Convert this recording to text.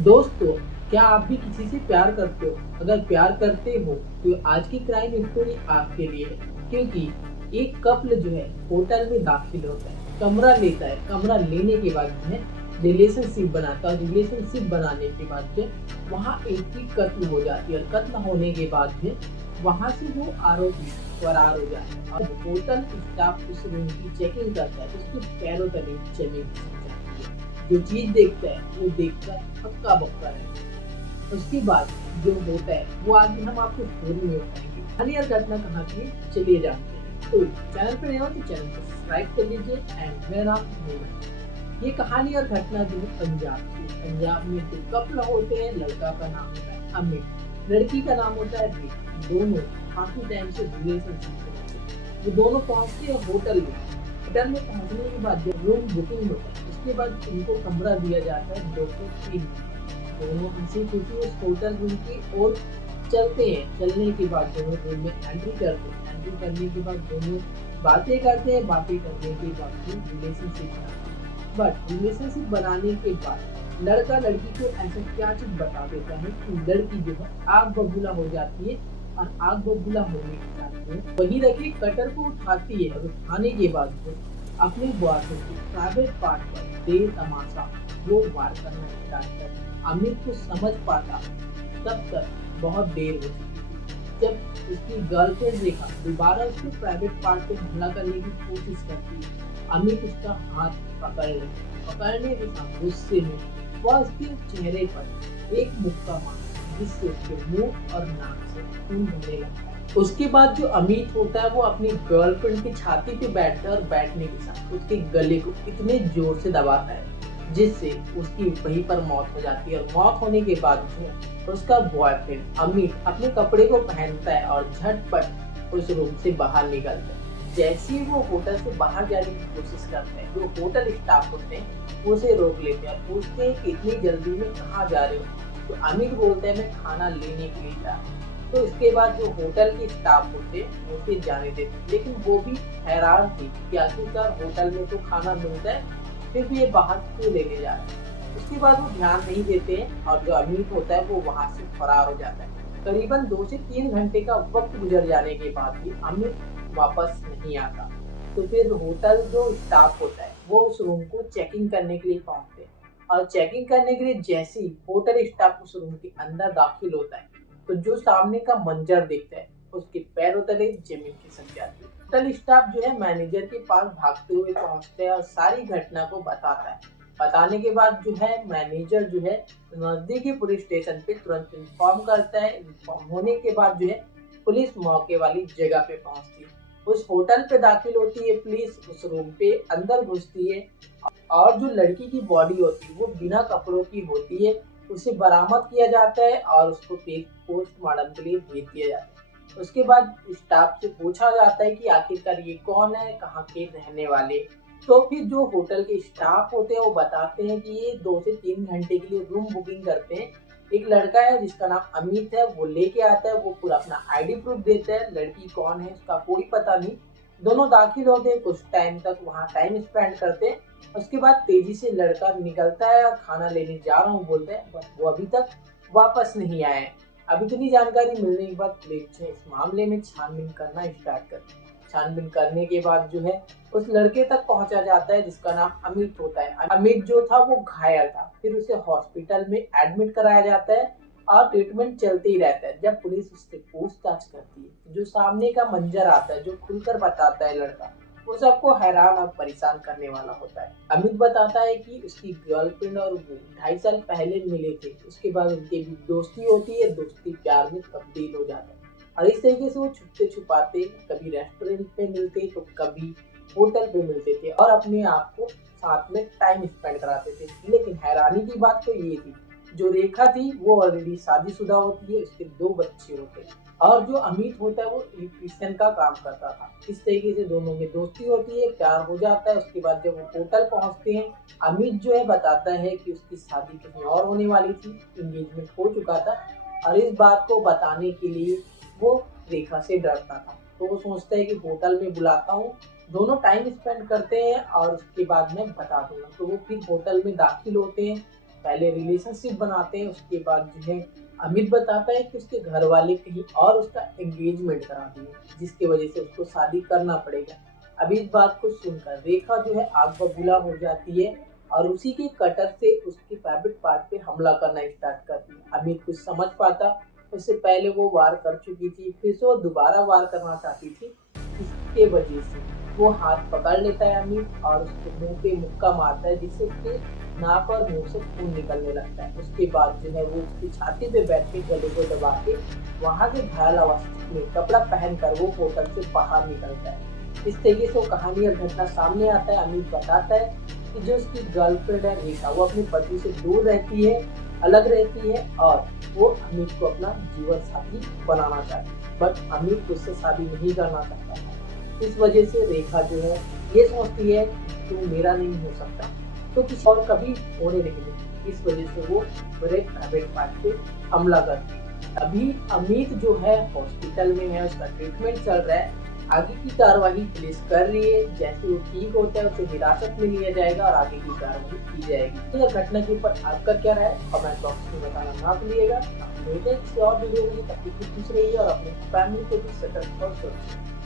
दोस्तों, क्या आप भी किसी से प्यार करते हो? अगर प्यार करते हो तो आज की क्राइम स्टोरी आपके लिए है। क्योंकि एक कपल जो है होटल में दाखिल होता है, कमरा लेता है, कमरा लेने के बाद जो है रिलेशनशिप बनाता है। रिलेशनशिप बनाने के बाद जो है वहाँ एक की कत्ल हो जाती है और कत्ल होने के बाद जो है वहाँ से वो आरोपी फरार हो जाता है और होटल स्टाफ उस रूम की चेकिंग करता है तो उसके पैरों तले जमीन खिसक जाती है। जो चीज देखता है वो देखकर हक्का बक्का रहता है। उसके बाद जो होता है वो आगे हम आपको स्टोरी में बताएंगे। कहानी और घटना कहाँ की है, चलिए जानते हैं। तो चैनल पर नए हो तो चैनल को सब्सक्राइब कर लीजिए एंड मेरा नाम मोहन। ये कहानी और घटना जो है पंजाब की। पंजाब में जो कपल होते हैं, लड़का का नाम होता है अमित, लड़की का नाम होता है रेखा। दोनों काफी टाइम से रिलेशनशिप में होते हैं। वो दोनों पहुंचते हैं होटल में। होटल में पहुंचने के बाद जब रूम बुकिंग होता है उसके बाद उनको कमरा दिया जाता है 203 नंबर। दोनों हंसी खुशी उस होटल रूम की ओर चलते हैं। चलने के बाद दोनों रूम में एंट्री करते हैं। एंट्री करने के बाद दोनों बातें करते हैं। बातें करने के बाद रिलेशनशिप बनाते हैं। बट रिलेशनशिप बनाने के बाद लड़का लड़की को ऐसा क्या चीज बता देता है कि लड़की जो है आग बबूला हो जाती है और आग बबूला होने के साथ में वही रखी कटर को उठाती है और उठाने के बाद वो अपने बॉयफ्रेंड के प्राइवेट पार्ट पर तेज तमाचा वो वार करना स्टार्ट कर। अमित को समझ पाता तब तक बहुत देर हो चुकी थी। जब उसकी गर्लफ्रेंड रेखा दोबारा उसके प्राइवेट पार्ट पे हमला करने की कोशिश करती है, अमित उसका हाथ पकड़ने के साथ गुस्से में वह उसके चेहरे पर एक मुक्का मारा जिससे उसके मुंह और नाक से खून बहने लगता है। उसके बाद जो अमित होता है वो अपनी गर्लफ्रेंड की छाती पे बैठता है और बैठने के साथ उसके गले को इतने जोर से दबाता है जिससे उसकी वहीं पर मौत हो जाती है। और मौत होने के बाद जो उसका बॉयफ्रेंड अमित अपने कपड़े को पहनता है और झटपट उस रूम से बाहर निकलता है। जैसे ही वो होटल से बाहर जाने की कोशिश करते हैं, जो होटल स्टाफ होते हैं वो उसे रोक लेते हैं और पूछते हैं कि इतनी जल्दी में कहाँ जा रहे हो। तो अमित बोलता है मैं खाना लेने के लिए जा रहा हूँ। तो इसके बाद जो होटल के स्टाफ होते हैं वो उसे जाने देते हैं, लेकिन वो भी हैरान थी कि आखिरकार होटल में तो खाना मिलता है फिर भी ये बाहर क्यों लेने जा रहे हैं। उसके बाद वो ध्यान नहीं देते हैं और जो अमित होता है वो वहां से फरार हो जाता है। करीबन 2 से 3 घंटे का वक्त गुजर जाने के बाद भी अमित वापस नहीं आता। तो फिर होटल जो स्टाफ होता है वो उस रूम को चेकिंग करने के लिए पहुंचते हैं और चेकिंग करने के लिए जैसे ही होटल स्टाफ उस रूम के अंदर दाखिल होता है तो जो सामने का मंजर देखता है उसके पैरों तले जमीन खिसक जाती है। होटल स्टाफ जो है मैनेजर के पास भागते हुए पहुंचते हैं और सारी घटना को बताता है। बताने के बाद जो है मैनेजर जो है नजदीकी पुलिस स्टेशन पे तुरंत इन्फॉर्म करता है। इन्फॉर्म होने के बाद जो है पुलिस मौके वाली जगह पे पहुंचती है। उस होटल पे दाखिल होती है पुलिस, उस रूम पे अंदर घुसती है और जो लड़की की बॉडी होती है वो बिना कपड़ों की होती है। उसे बरामद किया जाता है और उसको पोस्टमार्टम के लिए भेज दिया जाता है। उसके बाद स्टाफ से पूछा जाता है कि आखिरकार ये कौन है, कहाँ के रहने वाले। तो फिर जो होटल के स्टाफ होते हैं वो बताते हैं कि ये 2 से 3 घंटे के लिए रूम बुकिंग करते हैं। एक लड़का है जिसका नाम अमित है, वो लेके आता है, वो पूरा अपना आईडी प्रूफ देता है। लड़की कौन है उसका कोई पता नहीं। दोनों दाखिल होते हैं, कुछ टाइम तक वहाँ टाइम स्पेंड करते हैं। उसके बाद तेजी से लड़का निकलता है और खाना लेने जा रहा हूँ बोलता है, बट वो अभी तक वापस नहीं आया है। अब इतनी जानकारी मिलने के बाद पुलिस इस मामले में छानबीन करना स्टार्ट करती है। छानबीन करने के बाद जो है उस लड़के तक पहुंचा जाता है जिसका नाम अमित होता है। अमित जो था वो घायल था, फिर उसे हॉस्पिटल में एडमिट कराया जाता है और ट्रीटमेंट चलते ही रहता है। जब पुलिस उससे पूछताछ करती है जो सामने का मंजर आता है, जो खुलकर बताता है लड़का, वो सबको हैरान और परेशान करने वाला होता है। अमित बताता है कि उसकी गर्लफ्रेंड और वो 2.5 साल पहले मिले थे। उसके बाद उनकी भी दोस्ती होती है, दोस्ती प्यार में तब्दील हो जाता है और इस तरीके से वो छुपते छुपाते कभी रेस्टोरेंट पे मिलते तो कभी होटल पे मिलते थे और अपने आप को साथ में टाइम स्पेंड कराते थे। लेकिन हैरानी की बात तो ये थी, जो रेखा थी वो ऑलरेडी शादीशुदा होती है, उसके 2 बच्चे होते हैं और जो अमित होता है वो इलेक्ट्रीशियन का काम करता था। इस तरीके से दोनों में दोस्ती होती है, प्यार हो जाता है। उसके बाद जब वो होटल पहुंचते हैं, अमित जो है बताता है कि उसकी शादी कहीं और होने वाली थी, एंगेजमेंट हो चुका था और इस बात को बताने के लिए वो रेखा से डरता था। तो वो सोचता है कि होटल में बुलाता हूँ, दोनों टाइम स्पेंड करते हैं और उसके बाद मैं बता दूंगा। तो वो फिर होटल में दाखिल होते हैं पहले रिलेशनशिप बनाते हैं, उसके बाद जो है अमित बताता है कि उसके घर वाले कहीं और उसका एंगेजमेंट करा दिए, जिसकी वजह से उसको शादी करना पड़ेगा। अब इस बात को सुनकर रेखा जो है आग बबूला हो जाती है और उसी के कटर से उसके प्राइवेट पार्ट पे हमला करना स्टार्ट करती है। अमित कुछ समझ पाता, उससे पहले वो वार कर चुकी थी, फिर से वो दोबारा वार करना चाहती थी। इसके वजह से वो हाथ पकड़ लेता है अमित और उसके मुंह पे मुक्का मारता है, जिससे उसके नाक और मुंह से खून निकलने लगता है। उसके बाद जो है वो उसकी छाती पे बैठ के गले को दबा के वहां से घायल अवस्था में कपड़ा पहनकर वो होटल से बाहर निकलता है। इस तरीके से वो कहानी और घटना सामने आता है। अमित बताता है कि जो उसकी गर्लफ्रेंड है रेखा, वो अपनी पति से दूर रहती है, अलग रहती है और वो अमित को अपना जीवन साथी बनाना चाहती है, बट अमित उससे शादी नहीं करना चाहता है। इस वजह से रेखा जो है ये सोचती है कि तू मेरा नहीं हो सकता तो किसी और कभी होने नहीं देती। इस वजह से वो मेरे प्राइवेट पार्ट पे हमला करती है। अभी अमित जो है हॉस्पिटल में है, उसका ट्रीटमेंट चल रहा है। आगे की कार्रवाई पुलिस कर रही है, जैसे वो ठीक होता है उसे हिरासत में लिया जाएगा और आगे की कार्रवाई की जाएगी। तो घटना के ऊपर आपका क्या राय है कमेंट बॉक्स में बताना ना भूलिएगा। मिलते हैं किसी और वीडियो में, तब तक खुश रहिए और अपने फैमिली को भी सतर्क और सुरक्षित